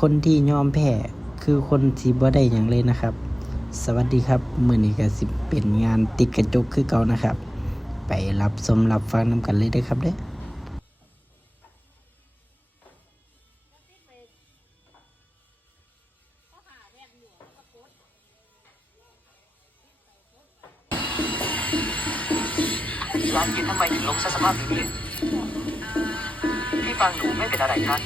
คนที่ยอมแพ้คือคนที่บ่ได้หยังเลยนะครับ สวัสดีครับมื้อนี้ก็สิเป็นงานติดกระจกคือเก่านะครับ ไปรับชมรับฟังนำกันเลยเด้ครับเด้อร้านกินทำไมถึงลงสภาพนี้เนี่ยพี่ฟังหนูไม่เป็นอะไรครับ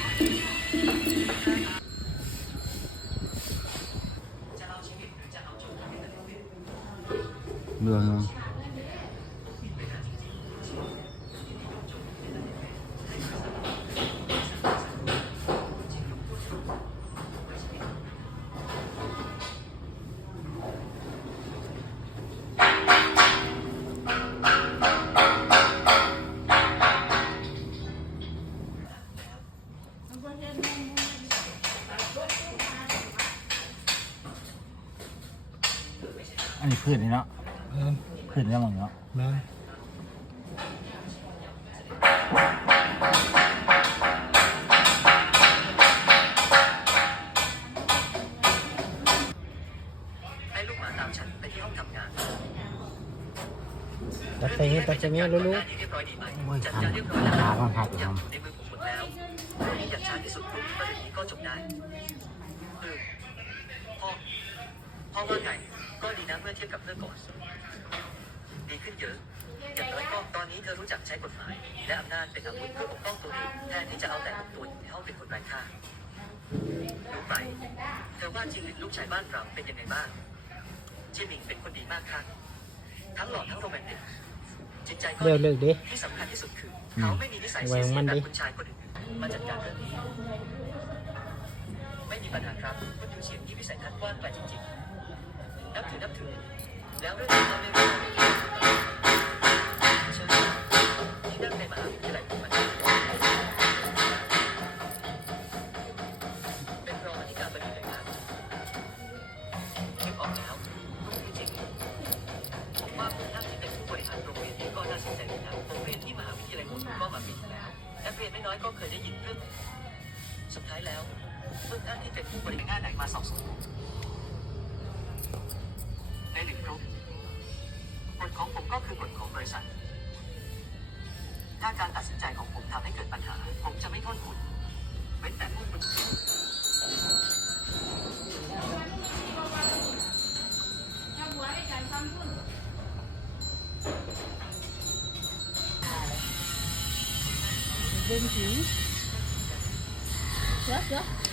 เมื องอันนี้พืชนี่เนาะพืชนี่มั้งเนาะแม่ให้ลูกหมาตามฉันไปที่ห้องทำงาน ตัดไปให้ตัดไปเงี้ยรู้งานนี้เงี้ยดีไหมโอ้ยจัดทำการเรียบร้อยแล้วราคาพักทุกๆอย่างทำอยู่ในมือย่างช้าที่สุดพรุ่งนี้ก็จบได้พ่อพ่อว่าไงก็ดีนะเมื่อเทียบกับเมื่อก่อนดีขึ้นเยอะ อย่างน้อยก็ตอนนี้เธอรู้จักใช้กฎหมาย และอำนาจเป็นอาวุธเพื่อปกป้องตัวเองแทนที่จะเอาแต่หลบตัวในห้องเป็นคนไร้ค่ารู้ไหมเธอว่าจริงลูกชายบ้านเราเป็นยังไงบ้างจิมิงเป็นคนดีมากค่ะ ทั้งหล่อทั้งโรแมนติกจิตใจก็เร็วดีเลิกดิ ที่สำคัญที่สุดคือเขาไม่มีนิสัยแหวเสียงเสีมัยนแบดิบคุณชายคนอื่นๆมาจัดการเรื่องนี้ ไม่มีปัญหาครับคุณยูเฉียนที่วิสัยทัศน์กว้างไกลจริงๆนับถือนับถือแล้วเรื่องนี้ก็ไม่รู้ว่าเป็นยังไงเเรียนไม่น้อยก็เคยได้ยินเรื่อง สุดท้ายแล้วเมื่อท่านที่เป็นผู้บริหารไหนมาสอบสวนในหนึ่งกรุ๊ปกฎของผมก็คือกฎของบริษัท ถ้าการตัดสินใจของผมทำให้เกิดปัญหา ผมจะไม่โทษคุณ lên chín. Chết chết.